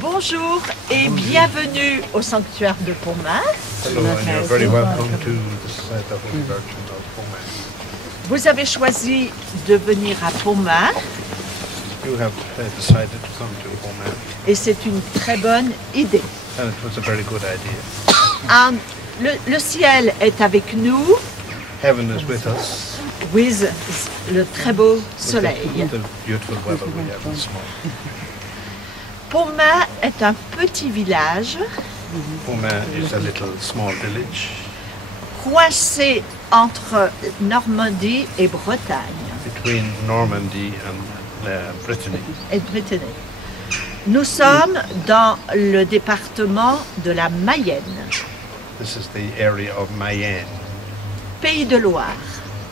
Bonjour et bienvenue au sanctuaire de Pontmain. Hello, and you're very welcome to the site of Holy Virgin of Pontmain. Vous avez choisi de venir à Pontmain You have decided to come to Pontmain, et c'est une très bonne idée. and it was a very good idea. Le ciel est avec nous, Heaven is with us, with le très beau with soleil. the beautiful weather we have this morning. Pontmain est un petit village Pontmain is a little small village coincé entre Normandie et Bretagne. between Normandy and Brittany. Et Brittany. Nous sommes dans le département de la Mayenne, This is the area of Mayenne, Pays de Loire.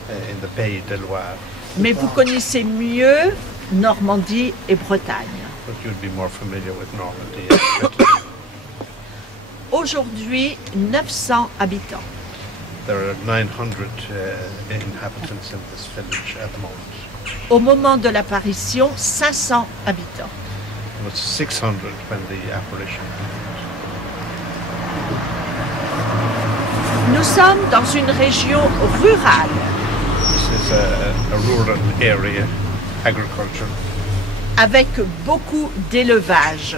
in the Pays de Loire, Mais vous connaissez mieux Normandie et Bretagne. but you'd be more familiar with Normandy and Brittany. Aujourd'hui, 900 habitants. There are 900 inhabitants in this village at the moment. Au moment de l'apparition, 500 habitants. It was 600 when the apparition happened. Nous sommes dans une région rurale This is a rural area, agriculture, avec beaucoup d'élevage.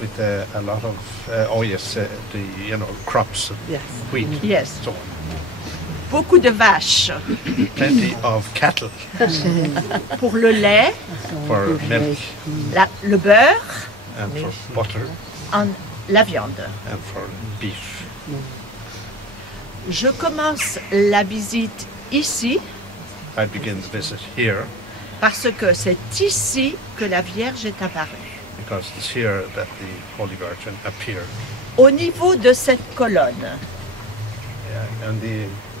with a lot of, crops, wheat, Yes. so on. Beaucoup de vaches Plenty of cattle pour le lait, for milk le beurre, and for butter la viande. and for beef. Je commence la visite ici I begin the visit here parce que c'est ici que la Vierge est apparue. because it's here that the Holy Virgin appeared. Au niveau de cette colonne, And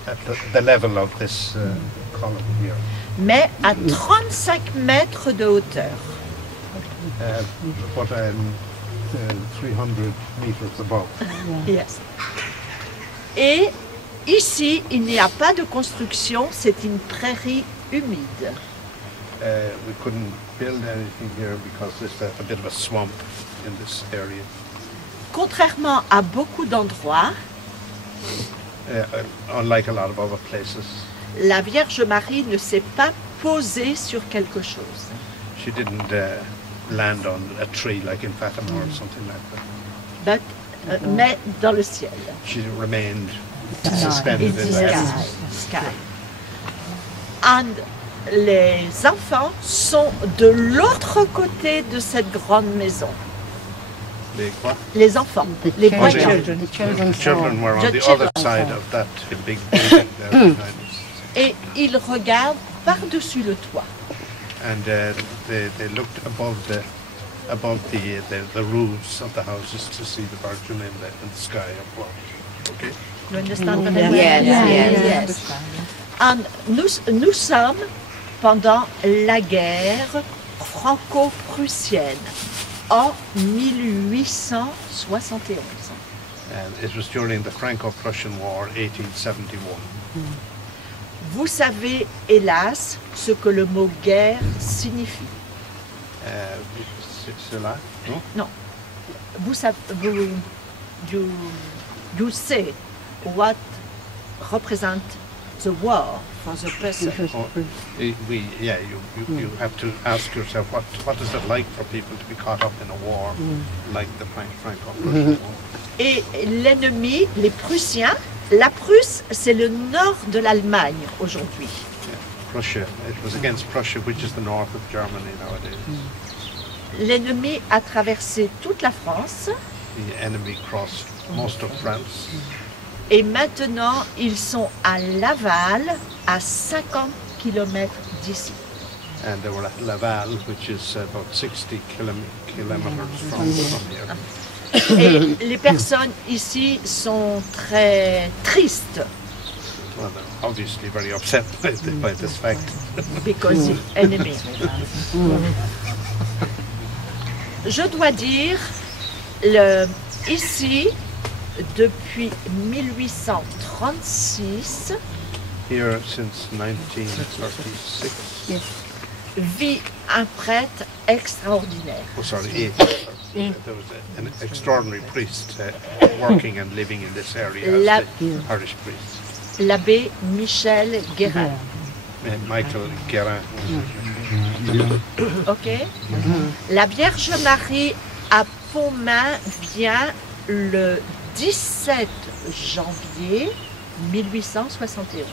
at the level of this column here, mais à 35 mètres de hauteur. what 300 meters above. Yes. Et ici, il n'y a pas de construction, c'est une prairie humide. We couldn't build anything here because there's a bit of a swamp in this area. Contrairement à beaucoup d'endroits, Unlike a lot of other places, la Vierge Marie ne s'est pas posée sur quelque chose. she didn't land on a tree like in Fatima or something like that. Mais dans le ciel. She remained suspended It's in the the heavens. sky. And les enfants sont de l'autre côté de cette grande maison. What? Les enfants, les Oh, voyants. the children were on The the children. other side of that big building there behind us. Et ils regardent par-dessus le toit. And they looked above the roofs of the houses to see the Virgin in the sky above. Okay. You understand very well? Yes. And nous sommes pendant la guerre franco-prussienne en 1871. And it was during the Franco-Prussian War, 1871. Vous savez, hélas, ce que le mot guerre signifie. Cela, no? Non. Vous savez, you say what represent the war for the person. Oh, you have to ask yourself what is it like for people to be caught up in a war like the Franco-Prussian War? Et l'ennemi, les Prussiens, la Prusse, c'est le nord de l'Allemagne aujourd'hui. Yeah, Prussia. It was against Prussia, which is the north of Germany nowadays. L'ennemi a traversé toute la France The enemy crossed most of France, et maintenant ils sont à Laval, à 50 km d'ici. and they were at Laval, which is about 60 kilometers from here. Et les personnes ici sont très tristes Well, they're obviously very upset by this fact. because the enemy. Je dois dire, ici, depuis 1836, Here since 1936, vit un prêtre extraordinaire. Oh, sorry, there was an extraordinary priest working and living in this area as the parish priest. L'abbé Michel Guérin. Michael Guérin. Ok. La Vierge Marie à Pontmain vient le 17 janvier 1871.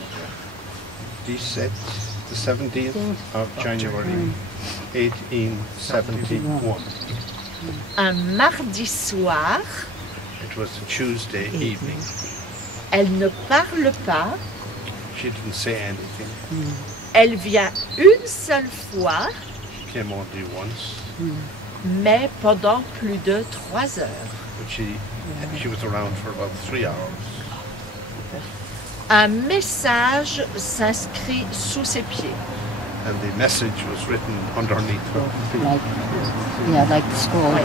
17, the 17th of January 1871. Un mardi soir, It was a Tuesday evening. elle ne parle pas, She didn't say anything. elle vient une seule fois, She came only once, mais pendant plus de 3 heures. but she was around for about 3 hours. Un message s'inscrit sous ses pieds. And the message was written underneath her. Like the scroll.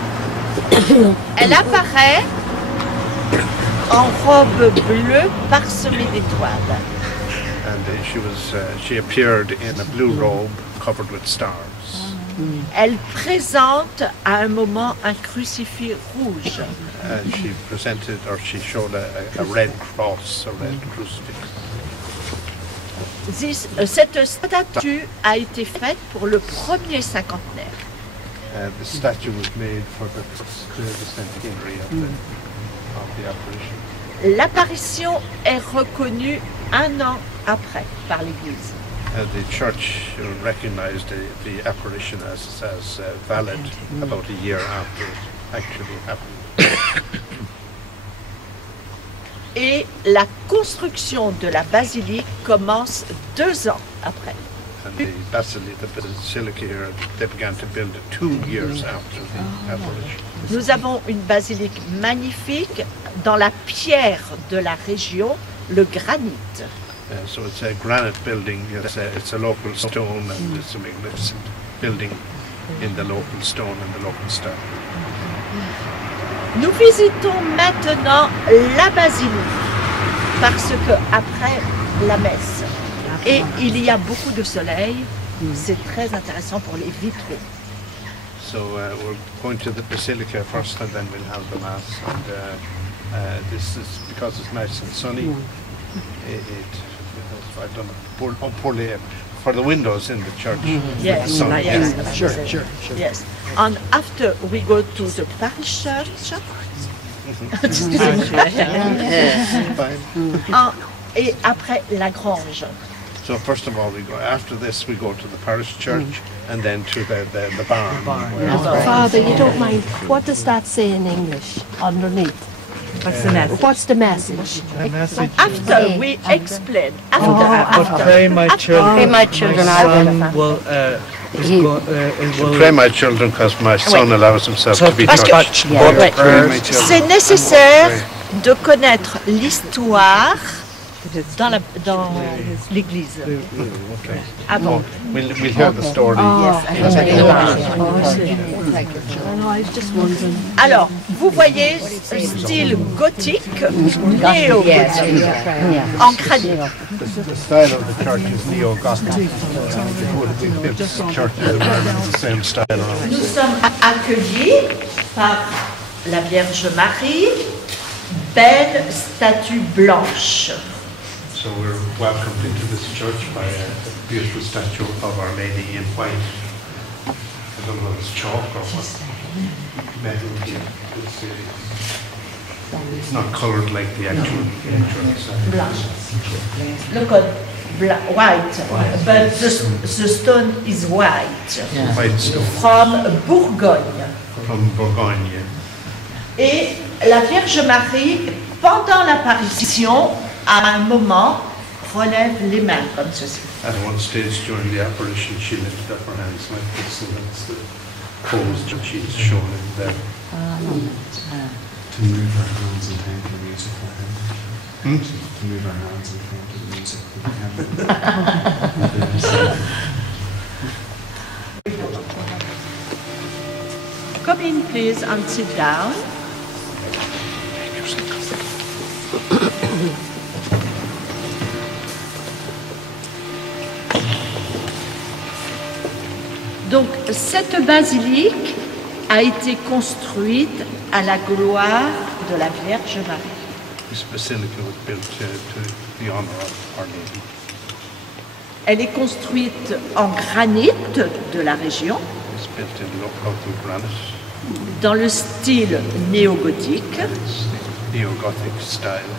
Elle apparaît en robe bleue parsemée d'étoiles. And she appeared in a blue robe covered with stars. Elle présente à un moment un crucifix rouge. And she showed a red cross, a red crucifix. Cette statue a été faite pour le premier cinquantenaire. The statue was made for the centenary of the apparition. L'apparition est reconnue 1 an après par l'Église. The church recognized the apparition as valid about a year after it actually happened. Et la construction de la basilique commence 2 ans après. And the basilica here, they began to build it 2 years after the apparition. Nous avons une basilique magnifique dans la pierre de la région, le granit. So it's a granite building, it's a local stone, and it's a magnificent building in the local stone and the local style. Nous visitons maintenant la basilique parce que après la messe, et il y a beaucoup de soleil, c'est très intéressant pour les vitraux. So we're going to the basilica first, and then we'll have the mass. And this is because it's nice and sunny. I've done it poorly for the windows in the church. Yes, The sun. yes, Sure. yes. And after we go to the parish church, et après la grange. So first of all, after this we go to the parish church, and then to the barn. Father, you don't mind, what does that say in English underneath? What's the message? What's the message? The message After we explain, after. pray my children. Pray my children, I son will Pray my children, because my son allows himself to be touched. touch Yeah. both Right. prayers. C'est nécessaire de connaître l'histoire dans l'église. Avant. We'll hear the story. Alors, vous voyez style gothique, néo-gothique, en granit. The style of the church is neo-Gothic. We built churches in Ireland in the same style around. Nous sommes accueillis par la Vierge Marie, belle statue blanche. So we're welcomed into this church by a beautiful statue of Our Lady in white. I don't know if it's chalk or what. Metal. It's not coloured like the actual Blanche. Look at white, but the stone is white. white stone From Bourgogne. from Bourgogne. Et la Vierge Marie, pendant l'apparition, à un moment, relève les mains comme ceci. At one stage during the apparition, she lifted up her hands like this, and that's the pose that she's shown in there. To move our hands and hand the music for him. To move our hands and hand the music for him. Come in, please, and sit down. Donc cette basilique a été construite à la gloire de la Vierge Marie. This basilica was built to the honor of Our Lady. Elle est construite en granit de la région, It's built in local granite. dans le style néogothique, It's the neo-Gothic style,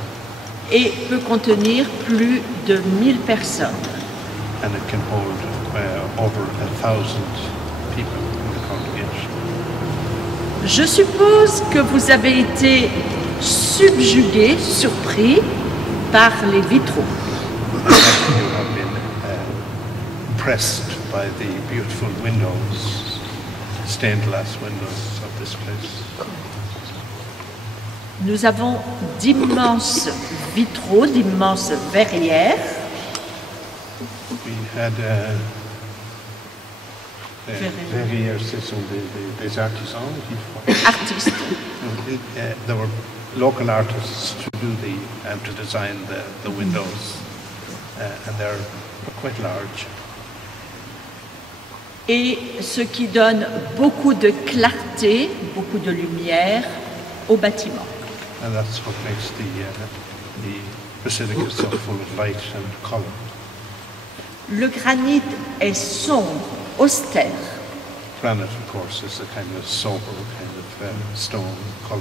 et peut contenir plus de 1000 personnes. and it can hold over 1,000 people in the congregation. Je suppose que vous avez été subjugués, surpris par les vitraux. You have been impressed by the beautiful windows, stained glass windows of this place. Nous avons d'immenses vitraux, d'immenses verrières, We had verrières, ce sont des artisans qui font. artistes. There were local artists to design the windows, and they're quite large. Et ce qui donne beaucoup de clarté, beaucoup de lumière au bâtiment. And that's what makes the basilica so full of light and color. Le granit est sombre, austère, Granite, of course, is a kind of sober kind of stone color.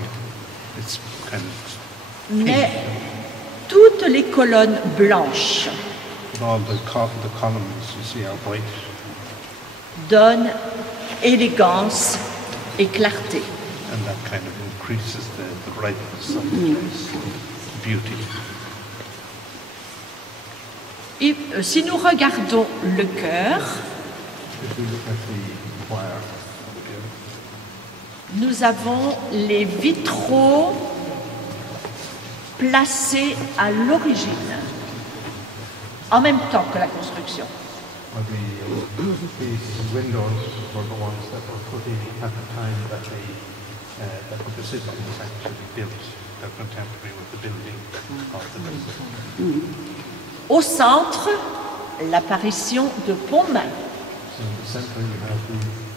It's kind of mais toutes les colonnes blanches all the columns you see are white, donnent élégance et clarté. and that kind of increases the brightness of the place, beauty. Et si nous regardons le chœur, If we look at the choir, nous avons les vitraux placés à l'origine, en même temps que la construction. these windows were the ones that were put in at the time that the basilica was actually built. They're contemporary with the building of the basilica. Au centre, l'apparition de Pontmain, So in the center you have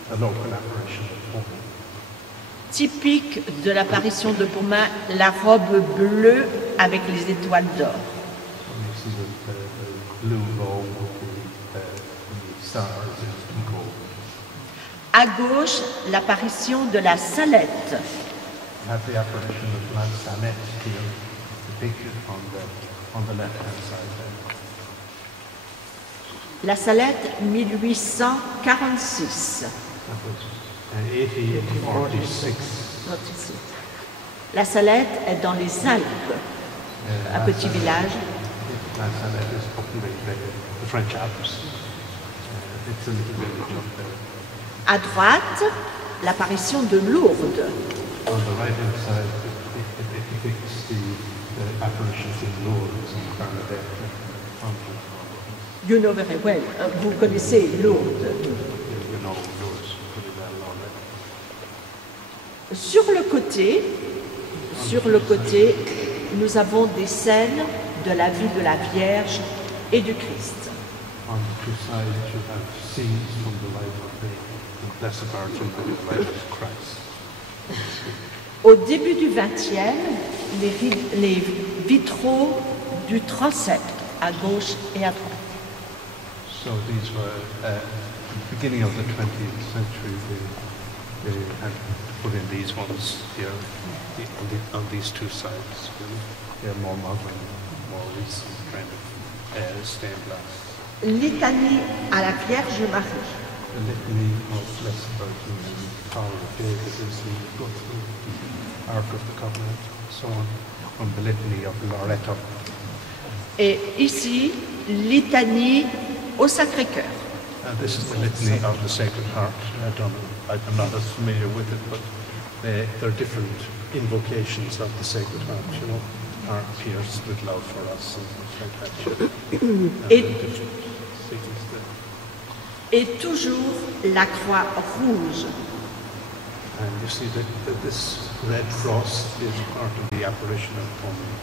the local apparition of Pontmain. typique de l'apparition de Pontmain, la robe bleue avec les étoiles d'or. So you see the blue robe with the stars in gold. À gauche, l'apparition de la Salette, You have the apparition of La Salette here, depicted on the left-hand side there. la Salette 1846. That was 1846. La Salette est dans les Alpes, un petit village. La Salette is up in the French Alps. It's a little village up there. À droite, l'apparition de Lourdes, On the right-hand side, it depicts the apparitions in Lourdes and Bernadette. you know very well, vous connaissez Lourdes. You know Lourdes pretty well already. Sur le côté, nous avons des scènes de la vie de la Vierge et du Christ. On the two sides, you have scenes from the life of the Blessed Virgin and the life of Christ. Au début du XXe, les vitraux du transept, à gauche et à droite. So these were, at the beginning of the 20th century, they had put in these ones here, on these two sides. They're more modern, more recent kind of stained glass. Litanie à la Vierge Marie. The litany of Blessed Virgin and Tower of David is the Ark of the Covenant, so on, from the litany of Loretto. Et ici, litanie au Sacré-Cœur. This is the litany of the Sacred Heart. I'm not as familiar with it, but they're different invocations of the Sacred Heart, you know, heart pierced with love for us and things like that. Et- Different things there. Et toujours la croix rouge. And you see that this red cross is part of the apparition of Pontmain.